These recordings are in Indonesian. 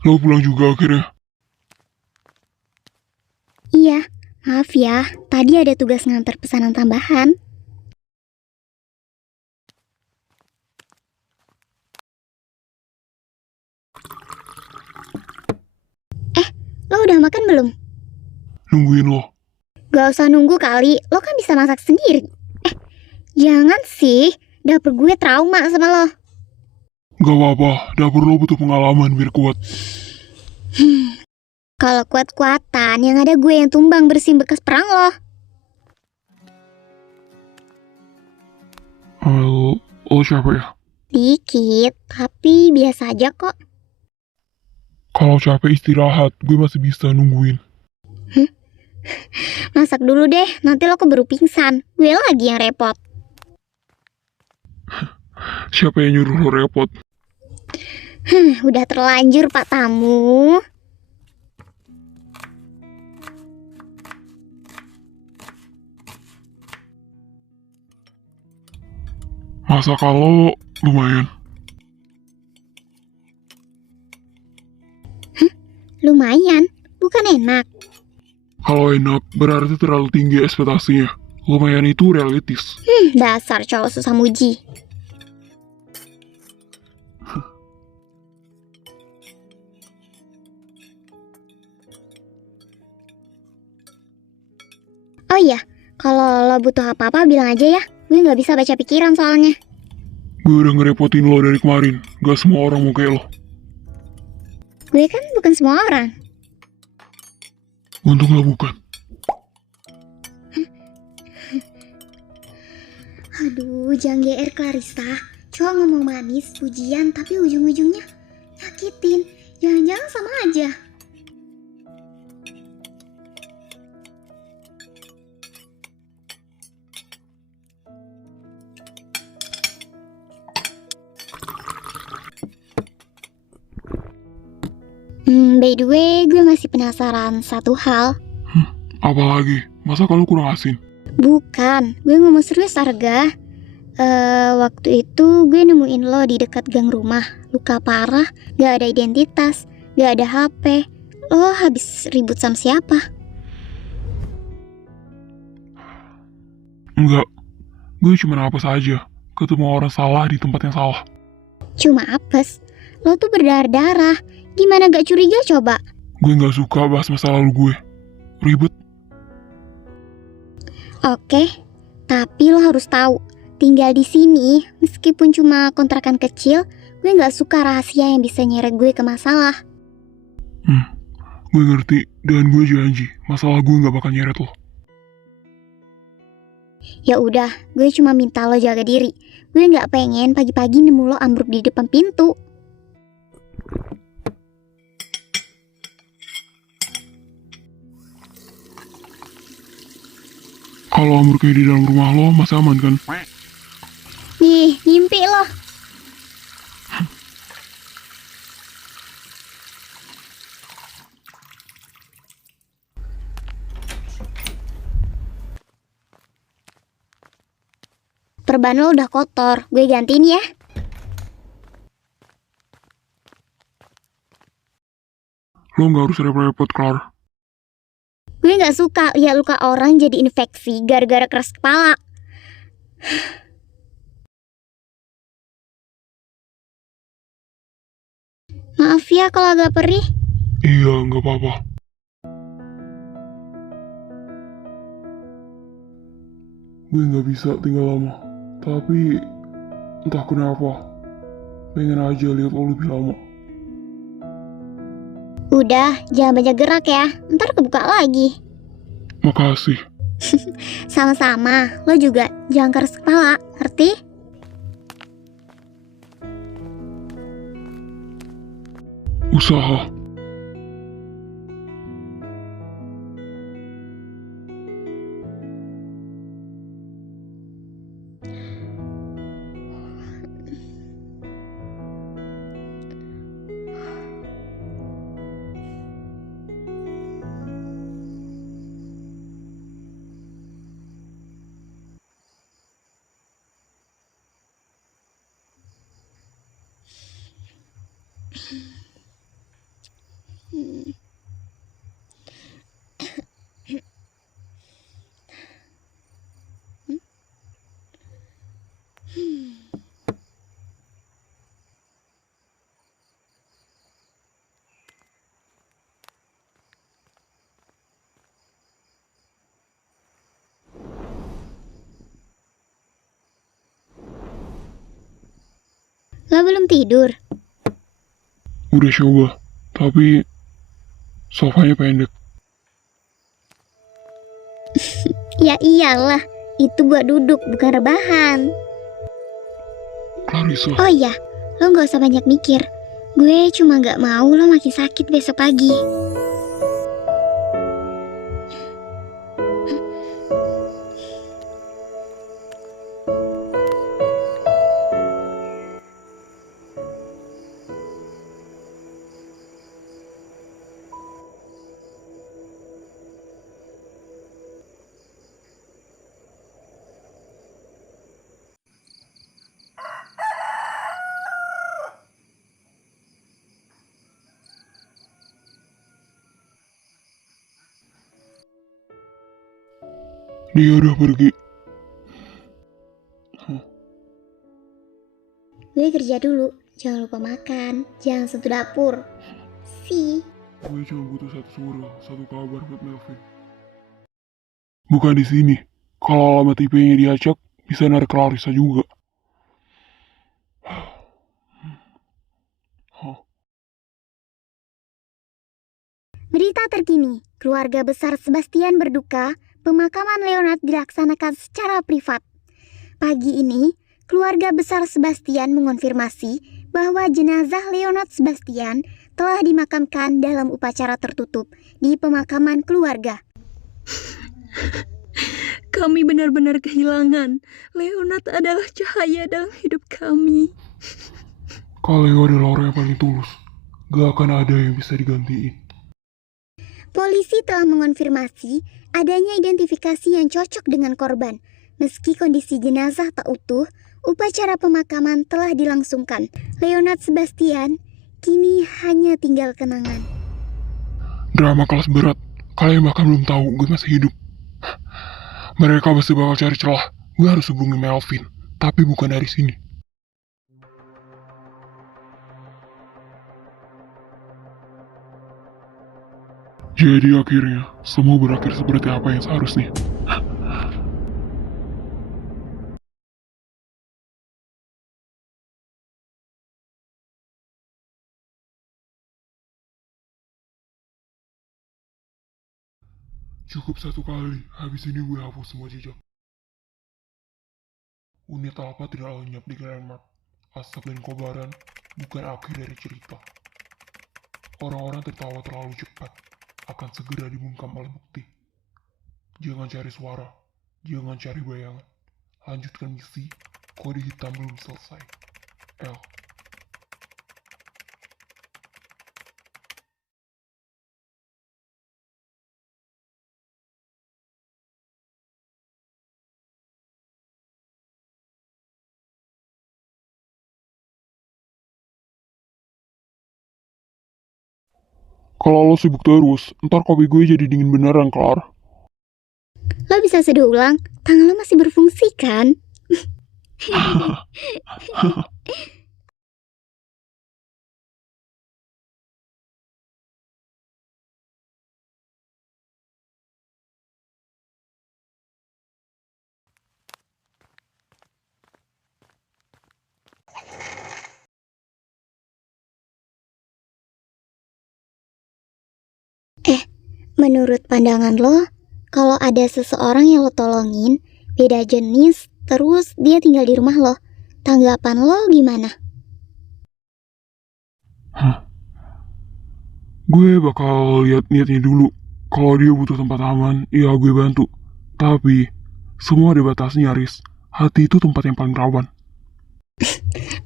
Lo pulang juga akhirnya? Iya, maaf ya, tadi ada tugas ngantar pesanan tambahan. Lo udah makan belum? Nungguin lo. Gak usah nunggu kali, lo kan bisa masak sendiri. Jangan sih, dapur gue trauma sama lo. Gak apa-apa, dapur lo butuh pengalaman biar kuat. Kalau kuat-kuatan, yang ada gue yang tumbang bersihin bekas perang lo. Lo capek ya? Dikit, tapi biasa aja kok. Kalau capek istirahat, gue masih bisa nungguin. Masak dulu deh, nanti lo keburu pingsan. Gue lagi yang repot. Siapa yang nyuruh lo repot? Udah terlanjur Pak Tamu. Masa kalau lumayan. Lumayan, bukan enak. Kalau enak, berarti terlalu tinggi ekspektasinya. Lumayan itu realistis. Dasar cowok susah muji. Oh iya, kalau lo butuh apa-apa bilang aja ya. Gue gak bisa baca pikiran soalnya. Gue udah ngerepotin lo dari kemarin. Gak semua orang mau kayak lo. Gue kan bukan semua orang. Untungnya bukan. Aduh, jangan GR Clarissa. Cowok ngomong manis, pujian, tapi ujung-ujungnya nyakitin. Jangan-jangan sama aja. By the way, gue masih penasaran satu hal. Apalagi, masa kalau kurang asin? Bukan, gue ngomong serius Arga. Waktu itu gue nemuin lo di dekat gang rumah. Luka parah, gak ada identitas, gak ada HP. Lo habis ribut sama siapa? Enggak, gue cuma apes aja. Ketemu orang salah di tempat yang salah. Cuma apes. Lo tuh berdarah-darah. Gimana gak curiga coba? Gue gak suka bahas masa lalu gue. Ribet. Oke, tapi lo harus tahu, tinggal di sini, meskipun cuma kontrakan kecil, gue gak suka rahasia yang bisa nyeret gue ke masalah. Gue ngerti, dan gue janji, masalah gue gak bakal nyeret lo. Ya udah, gue cuma minta lo jaga diri. Gue gak pengen pagi-pagi nemu lo ambruk di depan pintu. Kalau ambruknya di dalam rumah lo, masih aman kan? Nih, ngimpi lo. Perban lo udah kotor, gue gantiin ya. Lo gak harus repot-repot, Clar. Gue gak suka lihat luka orang jadi infeksi gara-gara keras kepala. Maaf ya kalau agak perih. Iya, gak apa-apa. Gue nggak bisa tinggal lama. Tapi entah kenapa, pengen aja lihat lo lebih lama. Udah, jangan banyak gerak ya, ntar kebuka lagi. Makasih. Sama-sama, lo juga jangan keras kepala, ngerti? Usaha. Lo belum tidur? Udah coba, tapi sofanya pendek. Ya iyalah, itu buat duduk bukan rebahan. Clarissa, Oh iya, lo gak usah banyak mikir. Gue cuma gak mau lo makin sakit besok pagi. dia udah pergi. Gue kerja dulu, jangan lupa makan, jangan sentuh dapur. Gue cuma butuh satu suara, satu kabar buat Melvin. Bukan di sini. Kalau alamat IP-nya diacak, bisa narik Clarissa juga. Hah? Berita terkini, keluarga besar Sebastian berduka, pemakaman Leonard dilaksanakan secara privat. Pagi ini, keluarga besar Sebastian mengonfirmasi bahwa jenazah Leonard Sebastian telah dimakamkan dalam upacara tertutup di pemakaman keluarga. Kami benar-benar kehilangan. Leonard adalah cahaya dalam hidup kami. Kak Leo adalah orang yang paling tulus. Gak akan ada yang bisa digantiin. Polisi telah mengonfirmasi adanya identifikasi yang cocok dengan korban. Meski kondisi jenazah tak utuh, upacara pemakaman telah dilangsungkan. Leonard Sebastian kini hanya tinggal kenangan. Drama kelas berat. Kalian bahkan belum tahu gue masih hidup. Mereka pasti bakal cari celah. Gue harus hubungi Melvin. Tapi bukan dari sini. Jadi akhirnya, semua berakhir seperti apa yang seharusnya. Cukup satu kali, habis ini gue hapus semua jejak. Unit Alpha tidak lenyap di Landmark. Asap dan kobaran bukan akhir dari cerita. Orang-orang tertawa terlalu cepat, akan segera dibungkam oleh bukti. Jangan cari suara, jangan cari bayangan. Lanjutkan misi, kode hitam belum selesai. L. Kalau lo sibuk terus, ntar kopi gue jadi dingin beneran, Clar. Lo bisa seduh ulang, tangan lo masih berfungsi kan? Menurut pandangan lo, kalau ada seseorang yang lo tolongin, beda jenis, terus dia tinggal di rumah lo, tanggapan lo gimana? Gue bakal lihat niatnya dulu. Kalau dia butuh tempat aman, ya gue bantu. Tapi, semua ada batasnya, Riz. Hati itu tempat yang paling rawan.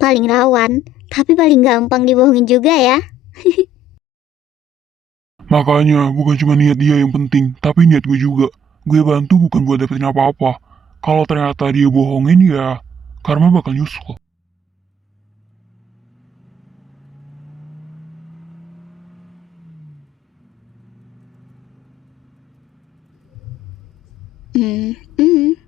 Paling rawan, tapi paling gampang dibohongin juga ya. Makanya, bukan cuma niat dia yang penting, tapi niat gue juga. Gue bantu bukan buat dapetin apa-apa. Kalau ternyata dia bohongin, ya karma bakal nyusul. Hmm, hmm.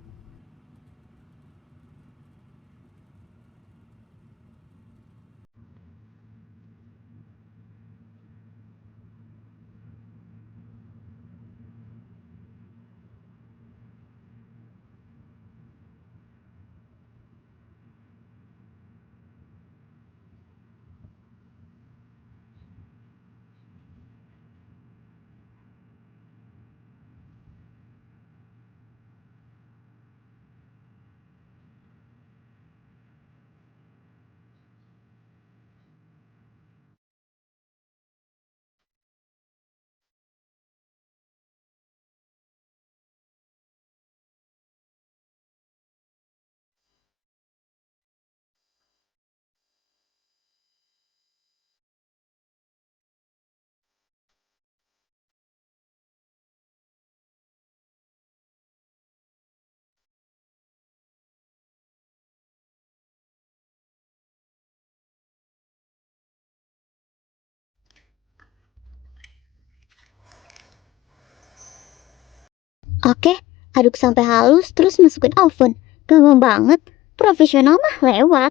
Oke, aduk sampai halus terus masukin oven. Gampang banget, profesional mah lewat.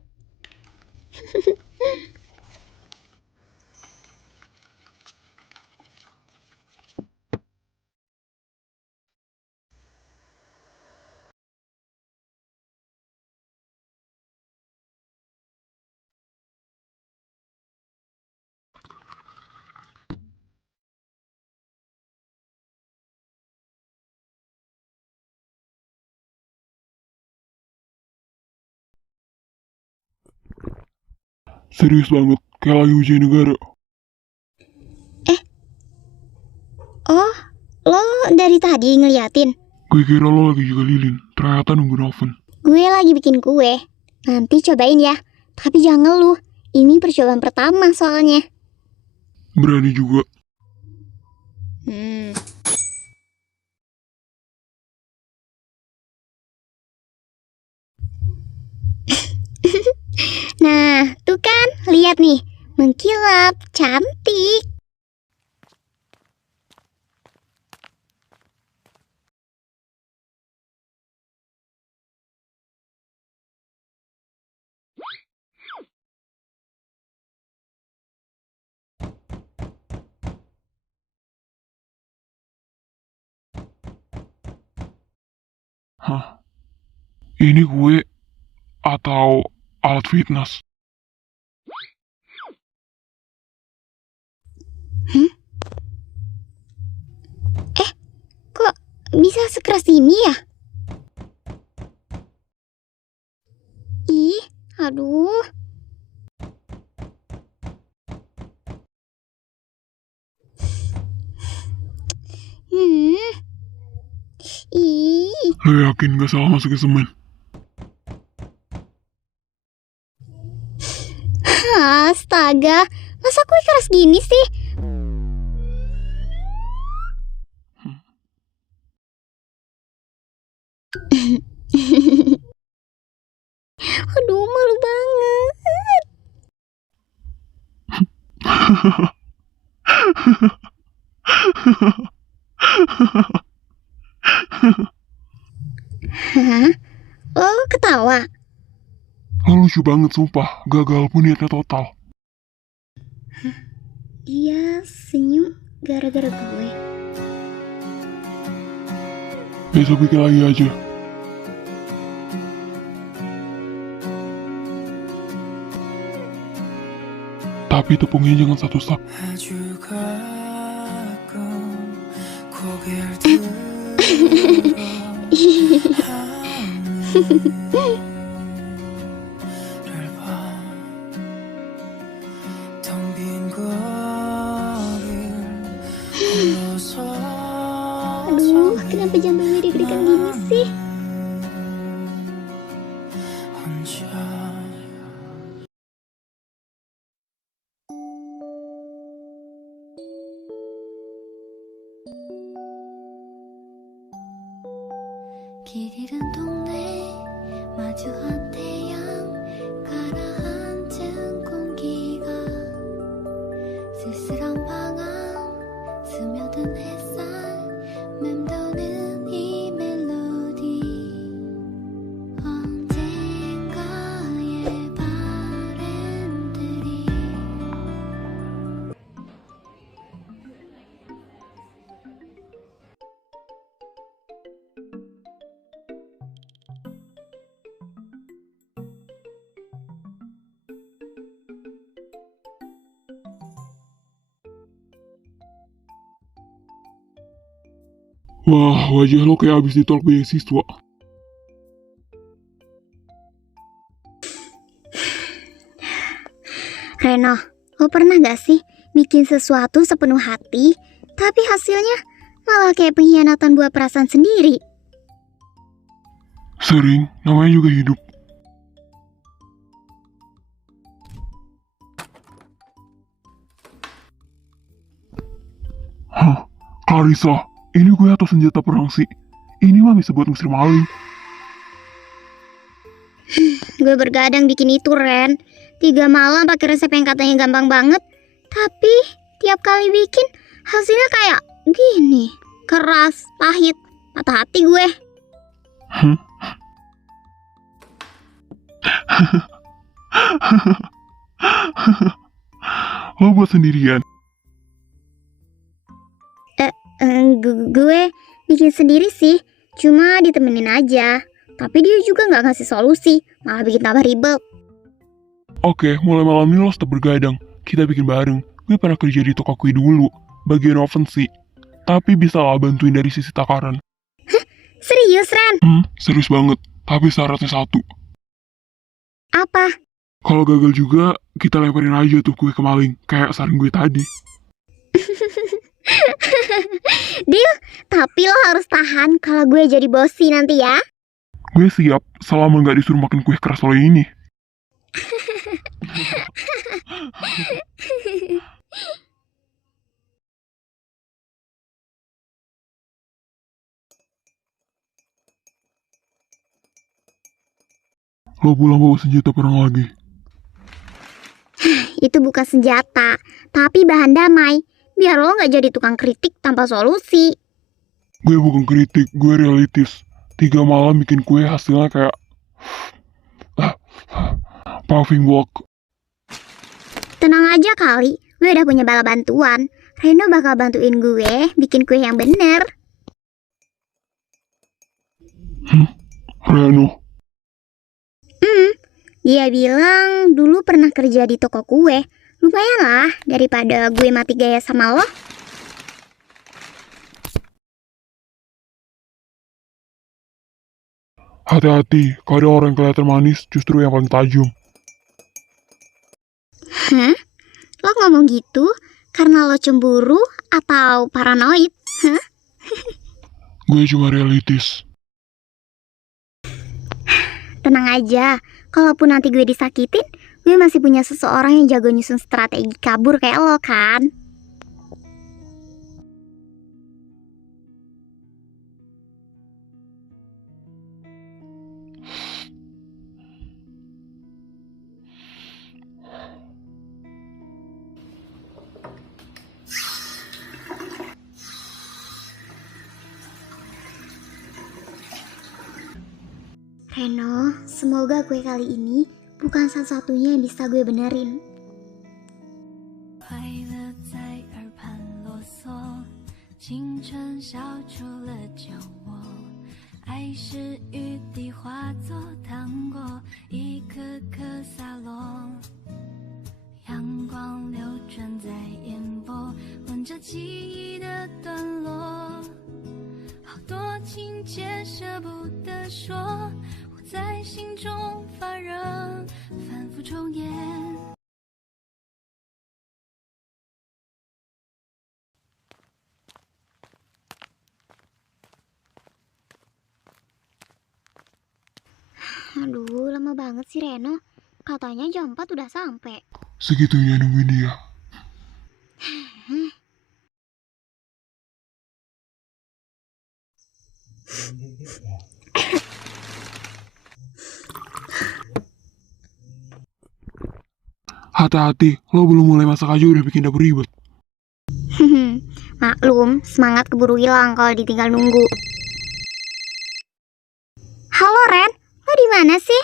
Serius banget, kayak lagi ujian negara. Oh, lo dari tadi ngeliatin? Gue kira lo lagi juga lilin, ternyata nungguin oven. Gue lagi bikin kue. Nanti cobain ya. Tapi jangan ngeluh. Ini percobaan pertama soalnya. Berani juga. Hmm. Nah, tuh kan, lihat nih, mengkilap, cantik. Hah? Ini gue atau alat fitness? Kok bisa sekeras ini ya? Ih, aduh. Hmm. Ih, Lo yakin gak salah masukin semen? astaga. Masa kue keras gini sih? Aduh, malu banget. Hah? Lo ketawa? Lo lucu banget sumpah, gagal pun niatnya total. Dia senyum gara-gara gue. Besok bikin lagi aja. Tapi tepungnya jangan satu sak. 아주 가끔 고개를 들어 하늘을 봐 텅 빈 거리를 홀로서 Aduh, kenapa jantungnya deg-degan gini sih? 혼자 길 잃은 동네 마주한 태양 가라앉은 공기가 쓸쓸한 방황 스며든 햇살 맴도는 이 멜로디 언젠가의 바램들이 Wah, wajah lo kayak abis ditolak beasiswa. Reno, lo pernah gak sih bikin sesuatu sepenuh hati, tapi hasilnya malah kayak pengkhianatan buat perasaan sendiri? Sering, namanya juga hidup. Hah, Clarissa, ini gue atau senjata perang sih? Ini mah bisa buat ngusir maling. Gue bergadang bikin itu, Ren. 3 malam pakai resep yang katanya gampang banget, tapi tiap kali bikin hasilnya kayak gini. Keras, pahit, patah hati gue. Lo buat sendirian. Gue bikin sendiri sih, cuma ditemenin aja. Tapi dia juga nggak ngasih solusi, malah bikin tambah ribet. Oke, mulai malam ini lo stop bergadang. Kita bikin bareng. Gue pernah kerja di toko kue dulu, bagian oven sih. Tapi bisa lah bantuin dari sisi takaran. Serius, Ren? Serius banget. Tapi syaratnya satu. Apa? Kalau gagal juga, kita lemparin aja tuh kue ke maling. Kayak saring gue tadi. Deal, tapi lo harus tahan kalau gue jadi bosi nanti ya. Gue siap, selama nggak disuruh makan kue keras lo ini. Lo pulang bawa senjata perang lagi. Itu bukan senjata, tapi bahan damai. Biar lo nggak jadi tukang kritik tanpa solusi. Gue bukan kritik, gue realistis. 3 malam bikin kue hasilnya kayak paving block. Tenang aja kali, gue udah punya bala bantuan. Reno bakal bantuin gue bikin kue yang bener. Reno. Dia bilang dulu pernah kerja di toko kue. Lumayan lah daripada gue mati gaya sama lo. Hati-hati, kadang orang yang kelihatan manis justru yang paling tajam. Lo ngomong gitu karena lo cemburu atau paranoid? Gue cuma realistis. Tenang aja, kalaupun nanti gue disakitin, gue masih punya seseorang yang jago nyusun strategi kabur kayak lo kan? Reno, semoga kue kali ini bukan satu-satunya yang bisa gue benerin. 快乐在耳畔啰嗦，青春笑出了酒窝，爱是雨滴化作糖果，一颗颗洒落，阳光流转在眼波，吻着记忆的段落。舍不得说，我在心中发热，反复重演。Aduh, lama banget sih Reno. Katanya jam 4 udah sampai. Segitunya nungguin dia. Hati-hati, lo belum mulai masak aja udah bikin dapur ribet. Maklum, semangat keburu hilang kalau ditinggal nunggu. Halo Ren, lo di mana sih?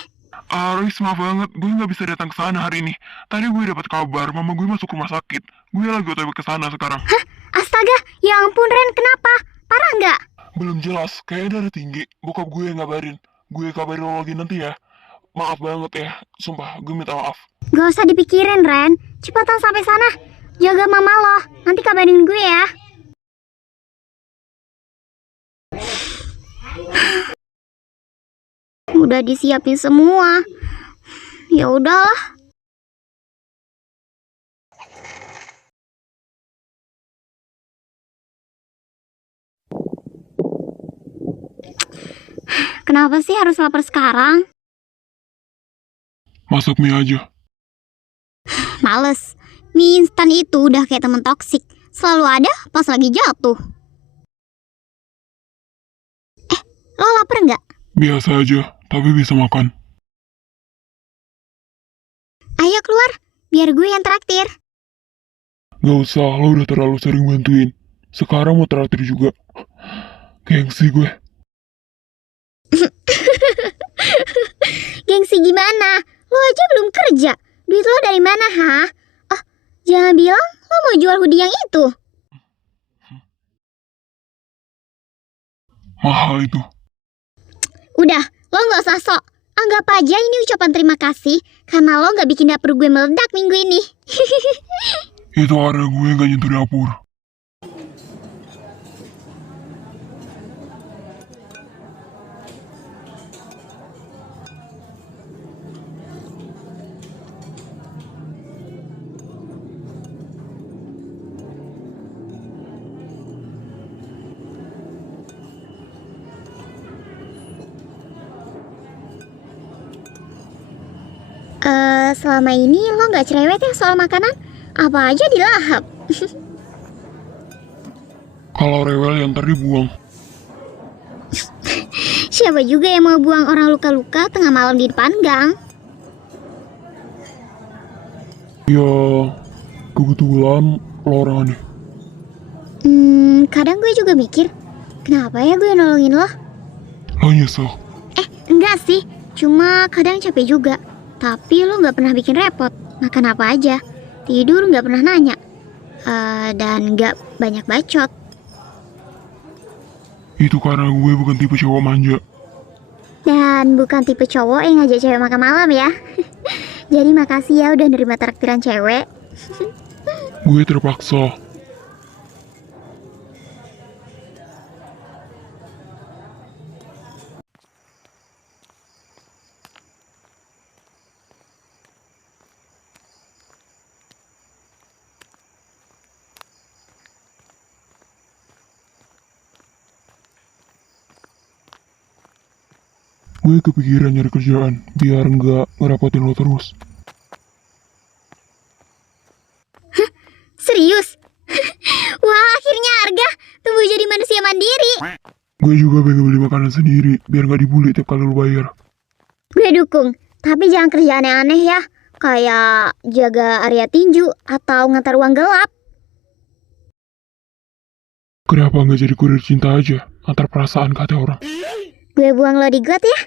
Riz, maaf banget, gue nggak bisa datang ke sana hari ini. Tadi gue dapat kabar, mama gue masuk rumah sakit. Gue lagi otw ke sana sekarang. Astaga, ya ampun Ren, kenapa? Parah nggak? Belum jelas, kayaknya darah tinggi. Bokap gue yang ngabarin. Gue kabarin lo lagi nanti ya. Maaf banget ya, sumpah, gue minta maaf. Gak usah dipikirin Ren, cepatan sampai sana. Jaga mama lo, nanti kabarin gue ya. Udah disiapin semua. Ya udahlah. Kenapa sih harus lapar sekarang? Masak mie aja. Males. Mie instan itu udah kayak temen toksik. Selalu ada pas lagi jatuh. Lo lapar nggak? Biasa aja, tapi bisa makan. Ayo keluar, biar gue yang traktir. Gak usah, lo udah terlalu sering bantuin. Sekarang mau traktir juga. Gengsi gue. Gengsi gimana? Lo aja belum kerja. Duit lo dari mana, ha? Oh, jangan bilang lo mau jual hoodie yang itu. Mahal itu. Udah, lo gak usah sok. Anggap aja ini ucapan terima kasih karena lo gak bikin dapur gue meledak minggu ini. Itu ada gue gak nyentuh dapur. Selama ini lo gak cerewet ya soal makanan? Apa aja dilahap. Kalau rewel yang tadi buang. Siapa juga yang mau buang orang luka-luka tengah malam di depan gang? Ya, kebetulan lo orang aneh. Kadang gue juga mikir, kenapa ya gue nolongin lo? Lo nyesel. Enggak sih, cuma kadang capek juga. Tapi lo gak pernah bikin repot. Makan apa aja, tidur gak pernah nanya, dan gak banyak bacot. Itu karena gue bukan tipe cowok manja. Dan bukan tipe cowok yang ngajak cewek makan malam ya. Jadi makasih ya udah nerima traktiran cewek. Gue terpaksa. Gue kepikiran nyari kerjaan, biar nggak ngerepotin lo terus. Serius? Wah, akhirnya Arga tumbuh jadi manusia mandiri. Gue juga pengen beli makanan sendiri, biar nggak dibully tiap kali lo bayar. Gue dukung, tapi jangan kerja aneh-aneh ya. Kayak jaga area tinju atau ngantar uang gelap. Kenapa nggak jadi kurir cinta aja, antar perasaan kata orang. Gue buang lo di got ya.